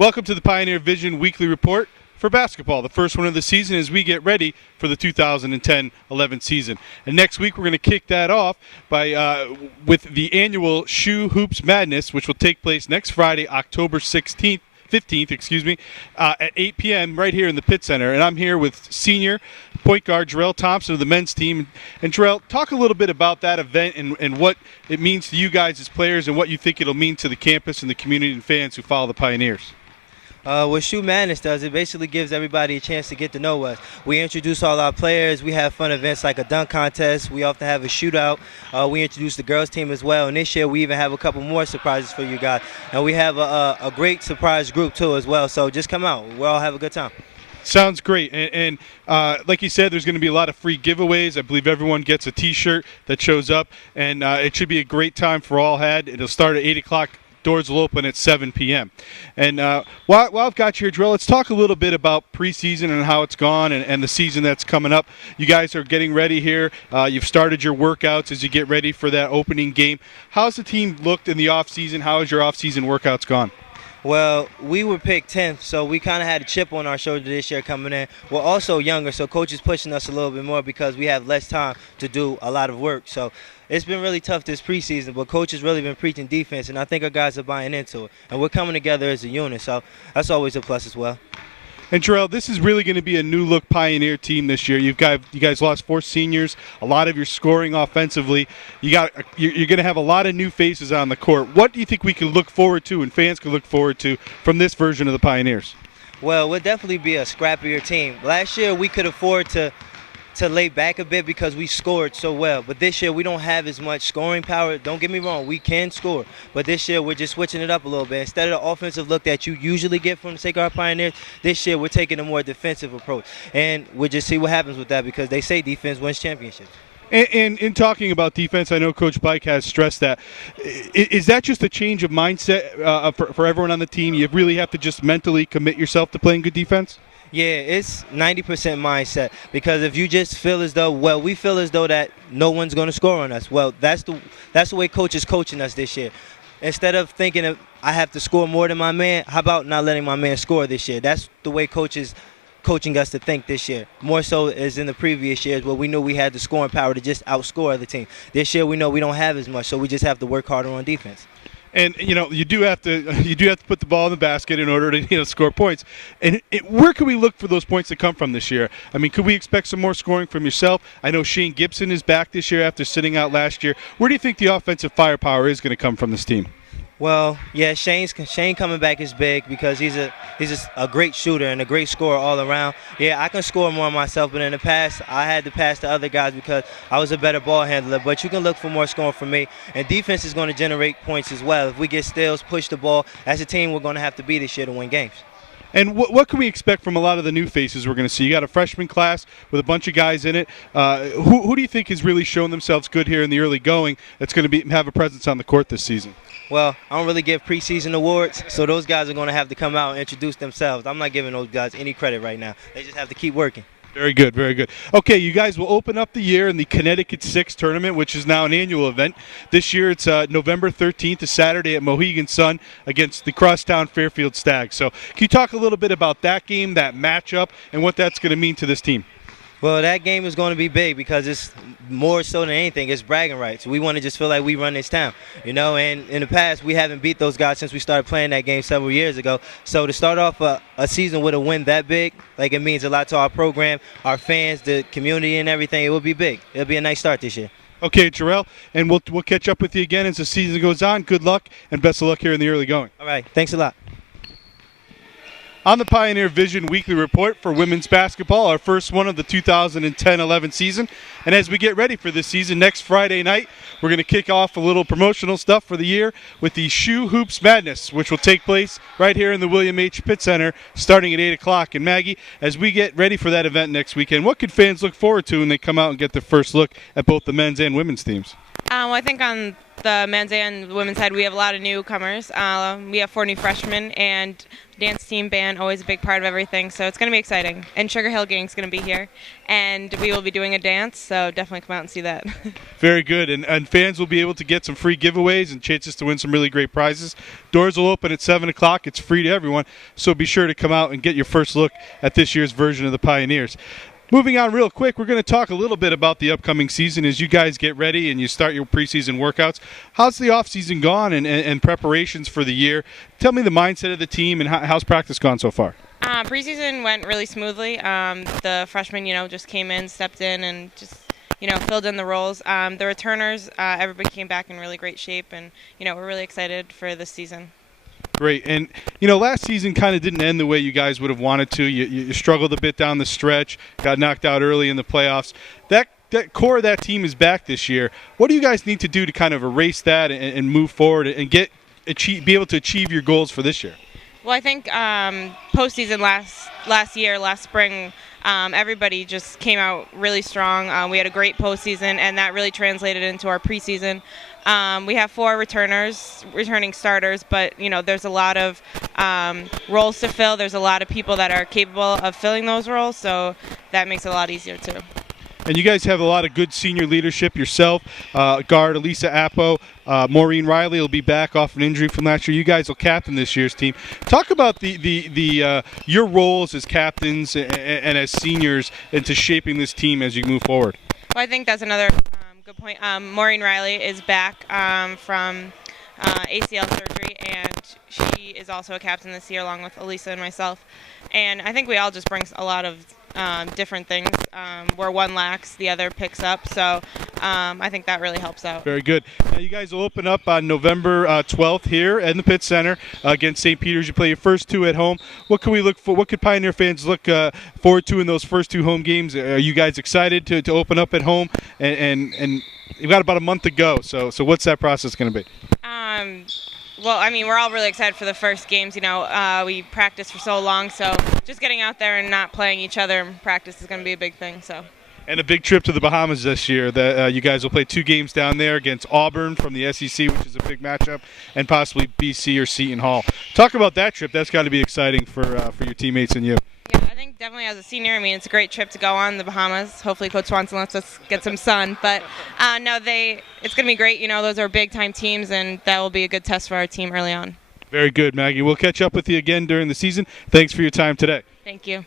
Welcome to the Pioneer Vision Weekly Report for basketball, the first one of the season as we get ready for the 2010-11 season. And next week we're going to kick that off with the annual SHU Hoops Madness, which will take place next Friday, October 15th, at 8 p.m. right here in the Pitt Center. And I'm here with senior point guard Jerrell Thompson of the men's team. And Jerrell, talk a little bit about that event and what it means to you guys as players and what you think it'll mean to the campus and the community and fans who follow the Pioneers. What SHU Madness does, it basically gives everybody a chance to get to know us. We introduce all our players. We have fun events like a dunk contest. We often have a shootout. We introduce the girls team as well. And this year we even have a couple more surprises for you guys. And we have a great surprise group too as well. So just come out. We'll all have a good time. Sounds great. And like you said, there's going to be a lot of free giveaways. I believe everyone gets a T-shirt that shows up. And it should be a great time for all had. It'll start at 8 o'clock. Doors will open at 7 p.m. And while I've got you here, Jerrell, let's talk a little bit about preseason and how it's gone and the season that's coming up. You guys are getting ready here. You've started your workouts as you get ready for that opening game. How's the team looked in the offseason? How has your offseason workouts gone? Well, we were picked 10th, so we kind of had a chip on our shoulder this year coming in. We're also younger, so coach is pushing us a little bit more because we have less time to do a lot of work. So it's been really tough this preseason, but coach has really been preaching defense, and I think our guys are buying into it. And we're coming together as a unit, so that's always a plus as well. And Jerrell, this is really going to be a new-look Pioneer team this year. You guys lost 4 seniors, a lot of your scoring offensively. You're going to have a lot of new faces on the court. What do you think we can look forward to and fans can look forward to from this version of the Pioneers? Well, we'll definitely be a scrappier team. Last year we could afford to lay back a bit because we scored so well. But this year we don't have as much scoring power. Don't get me wrong, we can score. But this year we're just switching it up a little bit. Instead of the offensive look that you usually get from the Sacred Pioneers, this year we're taking a more defensive approach. And we'll just see what happens with that because they say defense wins championships. And in talking about defense, I know Coach Bike has stressed that. Is that just a change of mindset for everyone on the team? You really have to just mentally commit yourself to playing good defense? Yeah, it's 90% mindset because if you just feel as though, well, we feel as though that no one's going to score on us. Well, that's the way coach is coaching us this year. Instead of thinking I have to score more than my man, how about not letting my man score this year? That's the way coach is coaching us to think this year. More so as in the previous years where we knew we had the scoring power to just outscore other teams. This year we know we don't have as much, so we just have to work harder on defense. And you do have to put the ball in the basket in order to score points. And where can we look for those points to come from this year? I mean, could we expect some more scoring from yourself? I know Shane Gibson is back this year after sitting out last year. Where do you think the offensive firepower is going to come from this team? Well, yeah, Shane coming back is big because he's a great shooter and a great scorer all around. Yeah, I can score more myself, but in the past I had to pass to other guys because I was a better ball handler. But you can look for more scoring from me, and defense is going to generate points as well. If we get steals, push the ball, as a team we're going to have to be this year to win games. And what can we expect from a lot of the new faces we're going to see? You got a freshman class with a bunch of guys in it. Who do you think has really shown themselves good here in the early going that's going to have a presence on the court this season? Well, I don't really give preseason awards, so those guys are going to have to come out and introduce themselves. I'm not giving those guys any credit right now. They just have to keep working. Very good, very good. Okay, you guys will open up the year in the Connecticut 6 tournament, which is now an annual event. This year it's November 13th, a Saturday at Mohegan Sun against the Crosstown Fairfield Stags. So can you talk a little bit about that game, that matchup, and what that's going to mean to this team? Well, that game is going to be big because it's more so than anything, it's bragging rights. We want to just feel like we run this town, and in the past we haven't beat those guys since we started playing that game several years ago. So to start off a season with a win that big, like it means a lot to our program, our fans, the community and everything. It will be big. It'll be a nice start this year. Okay, Jerrell, and we'll catch up with you again as the season goes on. Good luck and best of luck here in the early going. All right, thanks a lot. On the Pioneer Vision Weekly Report for women's basketball, our first one of the 2010-11 season. And as we get ready for this season, next Friday night, we're going to kick off a little promotional stuff for the year with the SHU Hoops Madness, which will take place right here in the William H. Pitt Center starting at 8 o'clock. And Maggie, as we get ready for that event next weekend, what could fans look forward to when they come out and get their first look at both the men's and women's teams? I think on the men's and women's side, we have a lot of newcomers. We have 4 new freshmen, and dance team, band, always a big part of everything. So it's going to be exciting. And Sugar Hill Gang's going to be here, and we will be doing a dance. So definitely come out and see that. Very good, and fans will be able to get some free giveaways and chances to win some really great prizes. Doors will open at 7 o'clock. It's free to everyone, so be sure to come out and get your first look at this year's version of the Pioneers. Moving on real quick, we're going to talk a little bit about the upcoming season as you guys get ready and you start your preseason workouts. How's the offseason gone and preparations for the year? Tell me the mindset of the team and how's practice gone so far? Preseason went really smoothly. The freshmen, just came in, stepped in, and just filled in the roles. The returners, everybody came back in really great shape, and we're really excited for this season. Great. And, last season kind of didn't end the way you guys would have wanted to. You struggled a bit down the stretch, got knocked out early in the playoffs. That core of that team is back this year. What do you guys need to do to kind of erase that and move forward and be able to achieve your goals for this year? Well, I think postseason last spring, everybody just came out really strong. We had a great postseason, and that really translated into our preseason. We have 4 returning starters, but there's a lot of roles to fill. There's a lot of people that are capable of filling those roles, so that makes it a lot easier too. And you guys have a lot of good senior leadership yourself. Guard Elisa Appo, Maureen Riley will be back off an injury from last year. You guys will captain this year's team. Talk about your roles as captains and as seniors into shaping this team as you move forward. Well, I think that's another good point. Maureen Riley is back from ACL surgery, and she is also a captain this year along with Elisa and myself. And I think we all just bring a lot of different things. Where one lacks, the other picks up. So I think that really helps out. Very good. Now you guys will open up on November 12th here in the Pitt Center against St. Peter's. You play your first 2 at home. What can we look for? What could Pioneer fans look forward to in those first 2 home games? Are you guys excited to open up at home? And you've got about a month to go. So what's that process going to be? Well, I mean, we're all really excited for the first games. We practiced for so long, so just getting out there and not playing each other in practice is going to be a big thing. So. And a big trip to the Bahamas this year. That you guys will play 2 games down there against Auburn from the SEC, which is a big matchup, and possibly BC or Seton Hall. Talk about that trip. That's got to be exciting for your teammates and you. Yeah, I think definitely as a senior, it's a great trip to go on, the Bahamas. Hopefully Coach Swanson lets us get some sun. But it's going to be great. Those are big-time teams, and that will be a good test for our team early on. Very good, Maggie. We'll catch up with you again during the season. Thanks for your time today. Thank you.